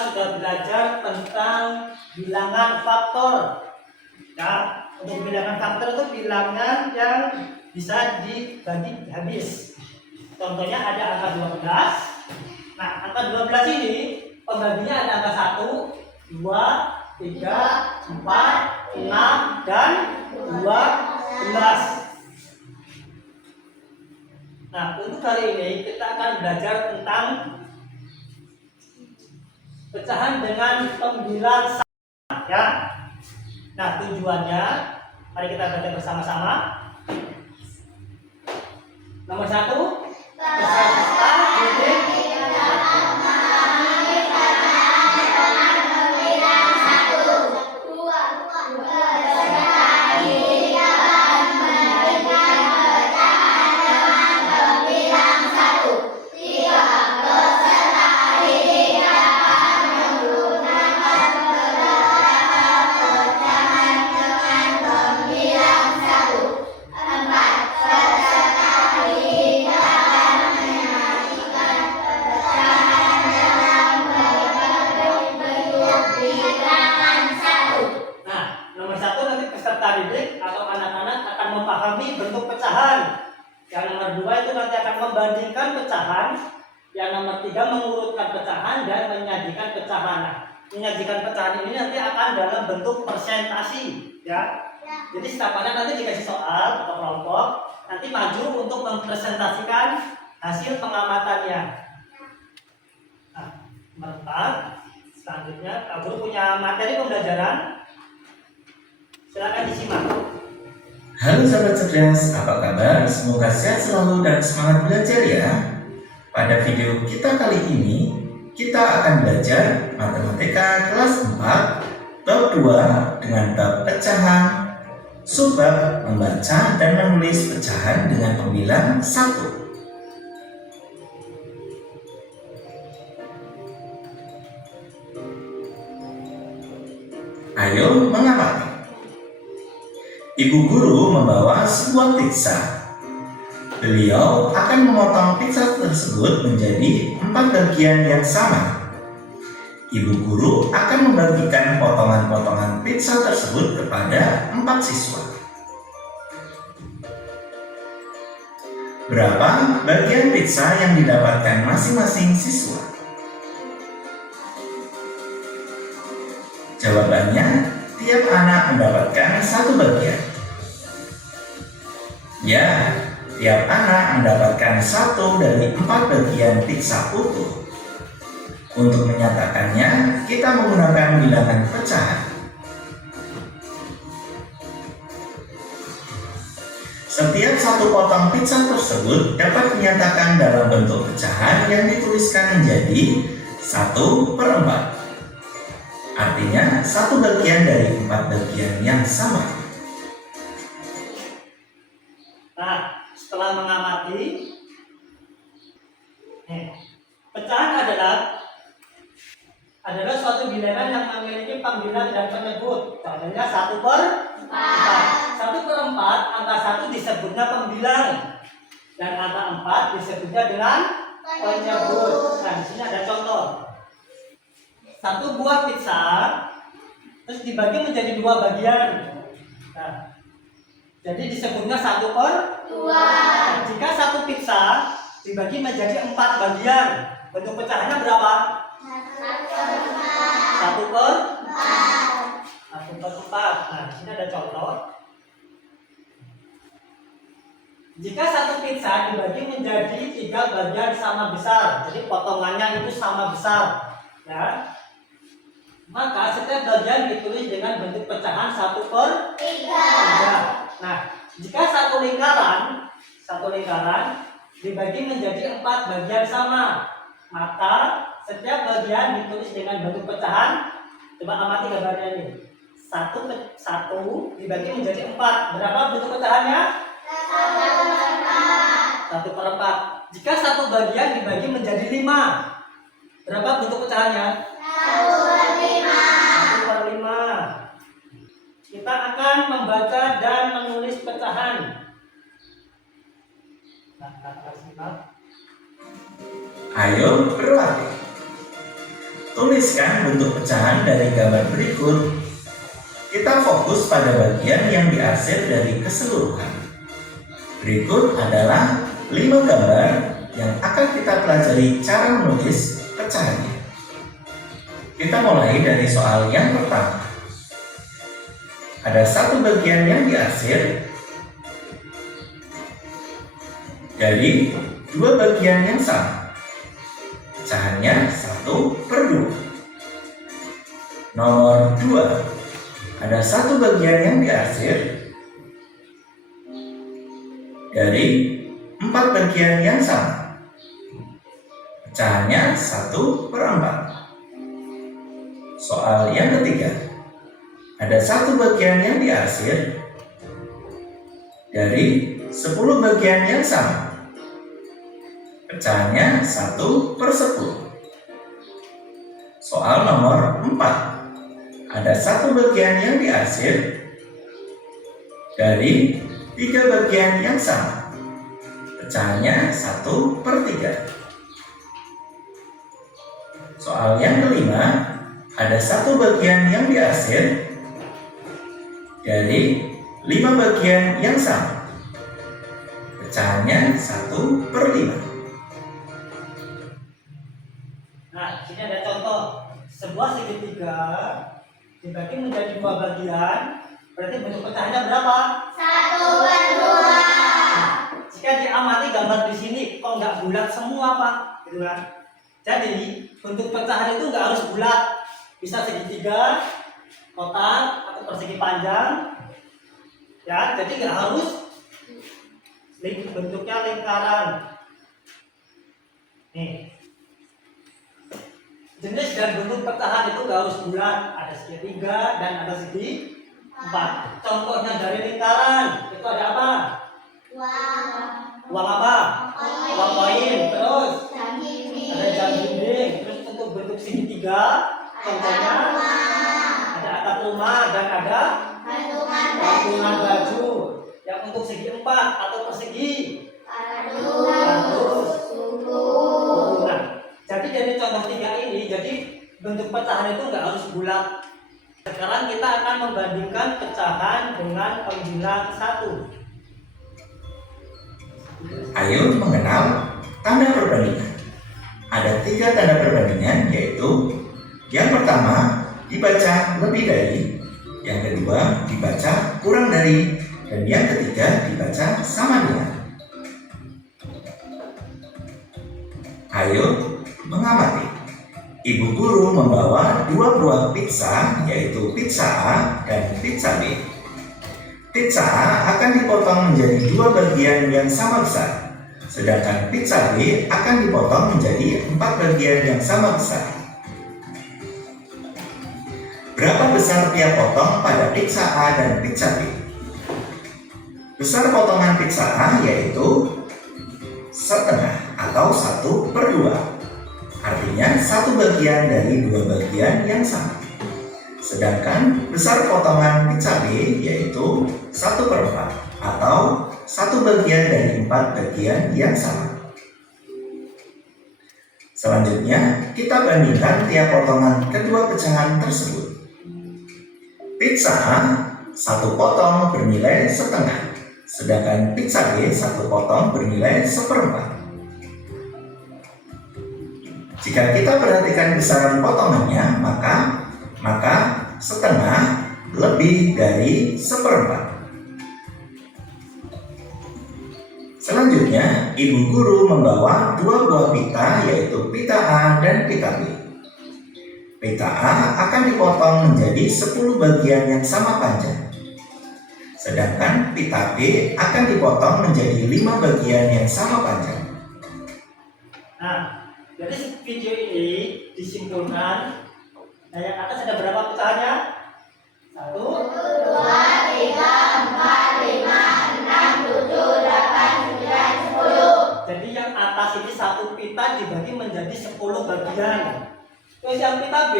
sudah belajar tentang bilangan faktor. Ya, untuk bilangan faktor itu bilangan yang bisa dibagi habis. Contohnya ada angka 12. Nah, angka 12 ini pembaginya ada angka 1, 2, 3, 4, 6, dan 12. Nah, untuk kali ini kita akan belajar tentang pecahan dengan pembilang sama, ya. Nah, tujuannya mari kita baca bersama-sama. Nomor 1, peserta didik atau anak-anak akan memahami bentuk pecahan. Yang nomor 2 itu nanti akan membandingkan pecahan. Yang nomor 3 mengurutkan pecahan dan menyajikan pecahan. Nah, menyajikan pecahan ini nanti akan dalam bentuk presentasi, ya. Jadi setiap anak nanti dikasih soal atau kelompok, nanti maju untuk mempresentasikan hasil pengamatannya. Nah, nomor 4, selanjutnya Kak Guru punya materi pembelajaran. Silakan disimak. Halo sahabat cerdas, apa kabar? Semoga sehat selalu dan semangat belajar ya. Pada video kita kali ini, kita akan belajar matematika kelas 4, bab 2 dengan bab pecahan, subbab membaca dan menulis pecahan dengan pembilang 1. Ayo mengamati. Ibu guru membawa sebuah pizza. Beliau akan memotong pizza tersebut menjadi 4 bagian yang sama. Ibu guru akan membagikan potongan-potongan pizza tersebut kepada 4 siswa. Berapa bagian pizza yang didapatkan masing-masing siswa? Jawabannya, tiap anak mendapatkan 1 bagian. Ya, tiap anak mendapatkan 1 dari 4 bagian pizza utuh. Untuk menyatakannya, kita menggunakan bilangan pecahan. Setiap 1 potong pizza tersebut dapat dinyatakan dalam bentuk pecahan yang dituliskan menjadi 1/4. Artinya 1 bagian dari 4 bagian yang sama. Nah, setelah mengamati, pecahan adalah suatu bilangan yang memiliki pembilang dan penyebut. Contohnya 1/4. 1/4, angka 1 disebutnya pembilang dan angka 4 disebutnya dengan penyebut. Nah, di sini ada contoh. 1 buah pizza terus dibagi menjadi 2 bagian. Nah, jadi disebutnya 1/2. Jika 1 pizza dibagi menjadi 4 bagian, bentuk pecahannya berapa? 1/4. Nah, di sini ada contoh. Jika 1 pizza dibagi menjadi 3 bagian sama besar, jadi potongannya itu sama besar, ya. Maka setiap bagian ditulis dengan bentuk pecahan 1/3. Nah, jika satu lingkaran dibagi menjadi 4 bagian sama, maka setiap bagian ditulis dengan bentuk pecahan. Coba amati gambarnya ini. 1 dibagi menjadi 4. Berapa bentuk pecahannya? 1/4. Jika 1 bagian dibagi menjadi 5, berapa bentuk pecahannya? 1/5. Kita akan membaca dan menulis pecahan. Ayo berlatih. Tuliskan bentuk pecahan dari gambar berikut. Kita fokus pada bagian yang diarsir dari keseluruhan. Berikut adalah 5 gambar yang akan kita pelajari cara menulis pecahannya. Kita mulai dari soal yang pertama. Ada satu bagian yang diarsir dari 2 bagian yang sama. Pecahannya 1/2. Nomor 2. Ada satu bagian yang diarsir dari 4 bagian yang sama. Pecahannya 1/4. Soal yang ketiga. Ada satu bagian yang diarsir dari 10 bagian yang sama. Pecahannya 1/10. Soal nomor 4. Ada satu bagian yang diarsir dari 3 bagian yang sama. Pecahannya 1/3. Soal yang kelima. Ada satu bagian yang diarsir dari 5 bagian yang sama. Pecahannya 1/5. Nah, sini ada contoh. Sebuah segitiga dibagi menjadi 2 bagian, berarti bentuk pecahannya berapa? 1/2. Jika diamati gambar di sini, kok nggak bulat semua, Pak? Gitu kan? Jadi, bentuk pecahan itu nggak harus bulat. Bisa segitiga, kotak, atau persegi panjang. Ya, jadi nggak harus bentuknya lingkaran. Nih. Jenis dan bentuk pecahan itu nggak harus bulat, ada segitiga dan ada segi 4. Contohnya dari lingkaran itu ada apa? Uang apa? Uang koin. Terus ada jam dinding. Terus untuk bentuk segitiga, contohnya ada atap rumah dan ada gantungan baju. Yang untuk segi 4 atau persegi, kardus. Nah, jadi dari contoh 3 ini, jadi bentuk pecahan itu nggak harus bulat. Sekarang kita akan membandingkan pecahan dengan pembilang 1. Ayo mengenal tanda perbandingan. Ada 3 tanda perbandingan, yaitu yang pertama dibaca lebih dari, yang kedua dibaca kurang dari, dan yang ketiga dibaca sama dengan. Ayo mengamati. Ibu guru membawa 2 buah pizza, yaitu pizza A dan pizza B. Pizza A akan dipotong menjadi 2 bagian yang sama besar, sedangkan pizza B akan dipotong menjadi 4 bagian yang sama besar. Berapa besar tiap potong pada pizza A dan pizza B? Besar potongan pizza A yaitu setengah atau 1/2. Artinya 1 bagian dari 2 bagian yang sama. Sedangkan besar potongan pizza B yaitu 1/4 atau 1 bagian dari 4 bagian yang sama. Selanjutnya, kita bandingkan tiap potongan kedua pecahan tersebut. Pizza A 1 potong bernilai setengah, sedangkan pizza B 1 potong bernilai 1/4. Jika kita perhatikan besaran potongannya, maka setengah lebih dari 1/4. Selanjutnya, ibu guru membawa 2 buah pita, yaitu pita A dan pita B. Pita A akan dipotong menjadi 10 bagian yang sama panjang. Sedangkan pita B akan dipotong menjadi 5 bagian yang sama panjang. Nah, dari video ini disimpulkan, yang atas ada berapa pecahannya? 1, 2, 3, 4, 5, 6, 7, 8, 9, 10. jadi yang atas ini 1 pita dibagi menjadi 10 bagian. Terus yang pita B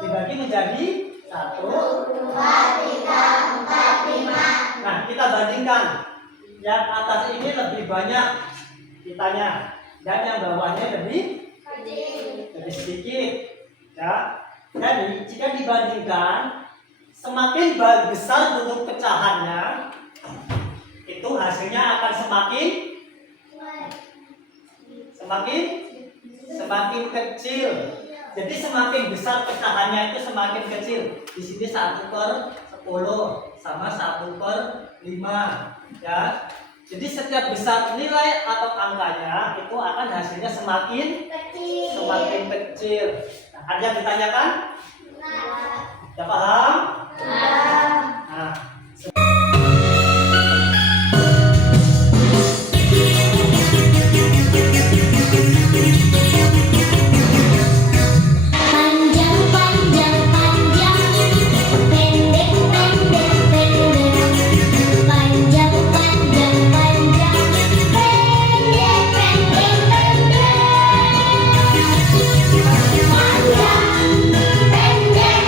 dibagi menjadi 1, 2, 3, 4, 5. Nah, kita bandingkan. Yang atas ini lebih banyak pitanya dan yang bawahnya lebih sedikit. Ya, jadi jika dibandingkan semakin besar bentuk pecahannya, itu hasilnya akan semakin kecil. Jadi semakin besar pecahannya itu semakin kecil. Di sini 1/10 sama 1/5, ya. Jadi setiap besar nilai atau angkanya itu akan hasilnya semakin kecil. Nah, ada yang ditanyakan? Sudah paham? Nah, Panjang, panjang, panjang, pendek, pendek, pendek. Panjang, panjang, panjang, pendek, pendek, pendek. Panjang, pendek, panjang, pendek.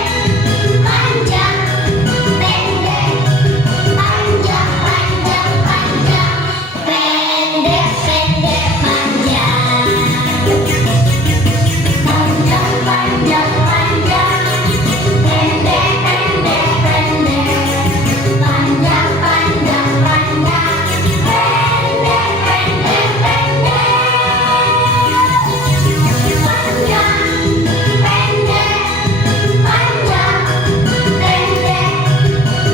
Panjang, panjang, panjang, pendek, pendek, panjang. Panjang, panjang, panjang, pendek, pendek, pendek. Panjang, panjang, panjang, pendek, pendek, pendek. Panjang, pendek, panjang, pendek.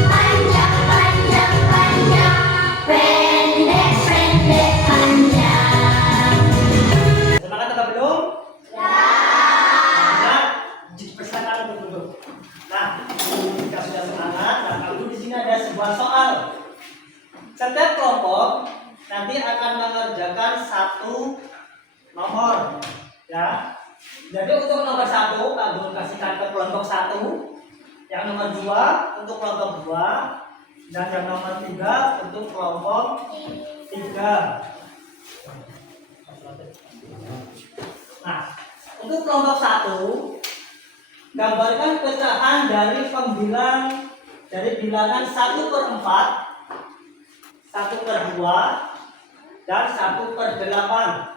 Panjang, panjang, panjang, pendek, pendek, panjang. semangat atau belum? Nah, dipersilakan untuk duduk. Nah, jika sudah semangat, maka dulu di sini ada sebuah soal. Setiap kelompok nanti akan mengerjakan satu nomor, ya. Jadi untuk nomor 1, Pak Guru kasihkan ke kelompok 1, yang nomor 2 untuk kelompok 2, dan yang nomor 3 untuk kelompok 3. Nah, untuk kelompok 1, gambarkan pecahan dari bilangan 1/4, 1/2, dan 1/8.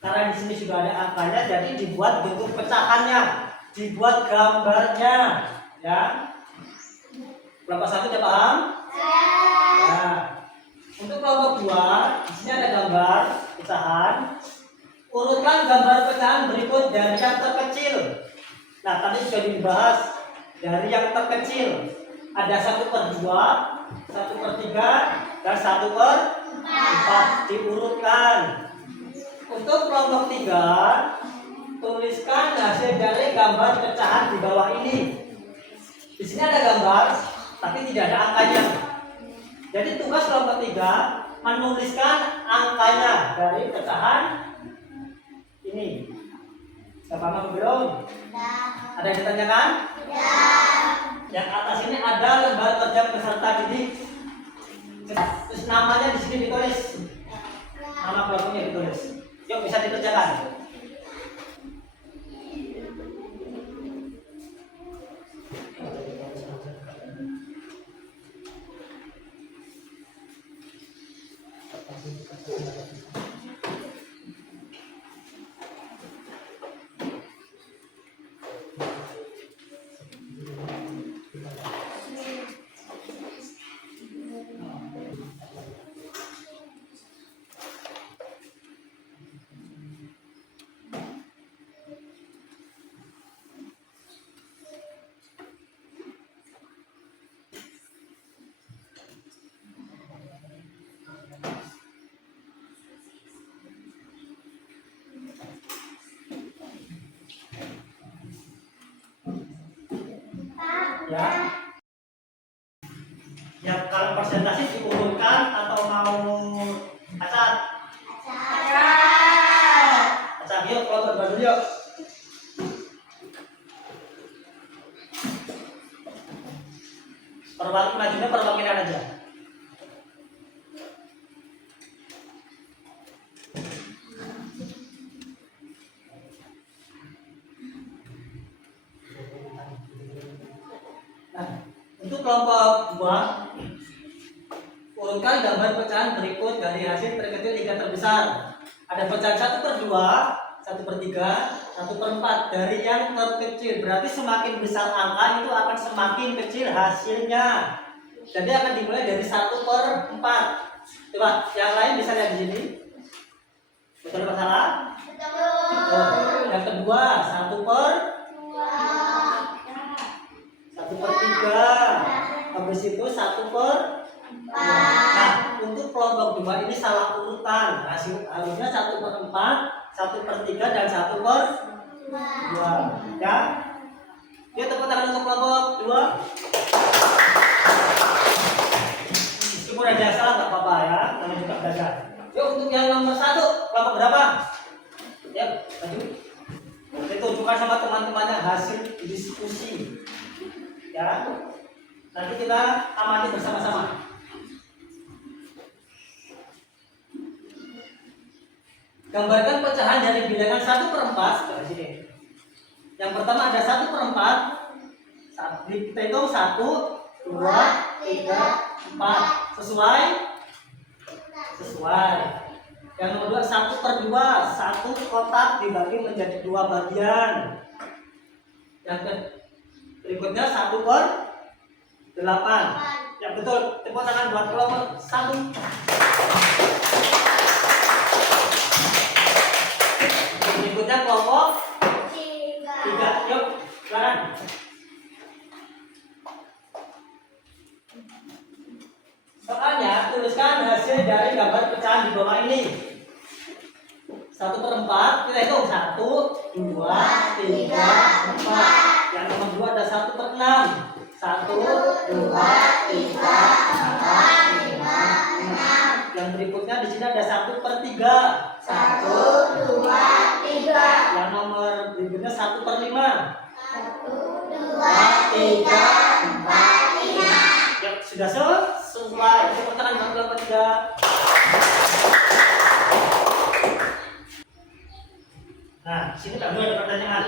Karena di sini sudah ada angkanya, jadi dibuat bentuk pecahannya, dibuat gambarnya, ya. Kelompok 1 sudah paham? Nah, untuk kelompok 2, di sini ada gambar pecahan. Urutkan gambar pecahan berikut dari yang terkecil. Nah, tadi sudah dibahas dari yang terkecil. Ada 1/2, 1/3, dan 1/4. Diurutkan. Untuk kelompok 3, tuliskan hasil dari gambar pecahan di bawah ini. Di sini ada gambar, tapi tidak ada angkanya. Jadi tugas kelompok 3 menuliskan angkanya dari pecahan ini. Sudah paham atau belum? Ada yang ditanyakan? Yang atas ini ada lembar kerja peserta didik. Terus namanya di sini ditulis. Nama kelompoknya ditulis. Yuk, bisa dikerjakan. Ya. Ya, kalau presentasi diurutkan atau mau acak? Acak, yuk, kelompok baru yuk. Perwakilan majunya perwakilan aja. Nah, untuk kelompok 2, urutkan gambar pecahan berikut dari hasil terkecil hingga terbesar. Ada pecahan 1/2, 1/3, 1/4 dari yang terkecil. Berarti semakin besar angka itu akan semakin kecil hasilnya. Jadi akan dimulai dari 1/4. Coba yang lain bisa lihat di sini. Betul apa salah? Oh, yang kedua 1/3. Habis itu 1/2. Nah, untuk kelompok 2 ini salah urutan. Harusnya 1/4, 1/3 dan 1/2. Ya. Yuk tepuk tangan untuk kelompok 2. Meskipun ada salah nggak apa-apa ya, namanya juga belajar. Yuk untuk yang nomor 1, kelompok berapa? Ya, maju. Kita tunjukkan sama teman-temannya hasil diskusi. Ya. Nanti kita amati bersama-sama. Gambarkan pecahan dari bilangan 1/4 seperti sini. Yang pertama ada 1/4. Kita hitung 1, 2, 3, 4. Sesuai? Sesuai. Yang nomor 2 1/2. 1 kotak dibagi menjadi 2 bagian. Yang berikutnya 1/8. Ya betul. Tepuk tangan buat kelompok 1. Berikutnya kelompok 3. Yuk, silakan. Soalnya tuliskan hasil dari gambar pecahan di bawah ini. 1/4 kita hitung 1, 2, 3, 4. Yang nomor 2 ada 1/6. 1, 2, 3, 4, 5, 6. Yang berikutnya di sini ada 1/3. 1, 2, 3. Yang nomor berikutnya 1/5. 1, 2, 3, 4, 5. Ya, sudah sesuai. Tepuk tangan buat kelompok 3. Nah, sini Kak Bro ada pertanyaan.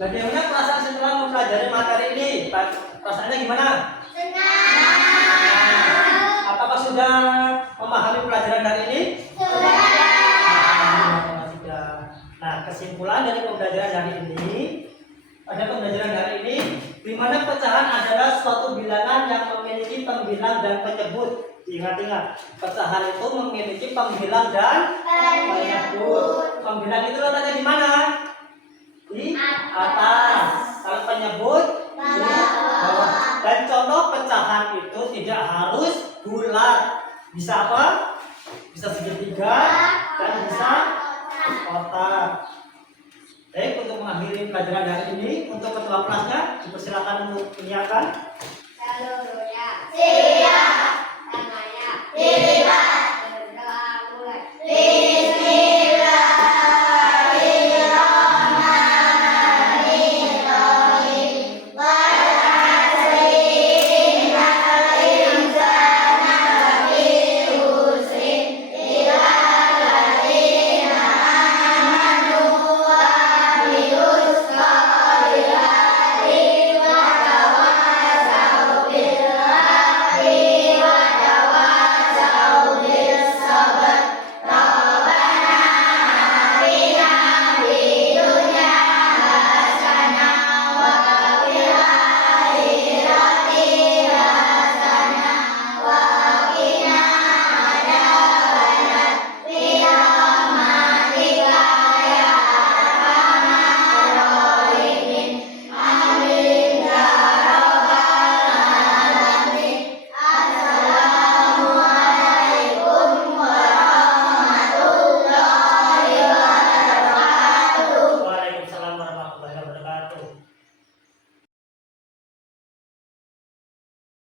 Bagaimana perasaan setelah mempelajari materi ini? Perasaannya gimana? Senang. Apakah sudah memahami pelajaran hari ini? Sudah. Nah, kesimpulan dari pembelajaran hari ini, pada pembelajaran hari ini, di mana pecahan adalah suatu bilangan yang memiliki pembilang dan penyebut. Ingat-ingat, pecahan itu memiliki pembilang dan penyebut. Pembilang itu letaknya di mana? Di atas. Kalau penyebut di bawah. Dan contoh pecahan itu tidak harus bulat. Bisa apa? Bisa segitiga dan bisa kotak. Baik, untuk mengakhiri pelajaran hari ini, untuk ketua kelasnya dipersilakan untuk menyiapkan. Siap. Namanya.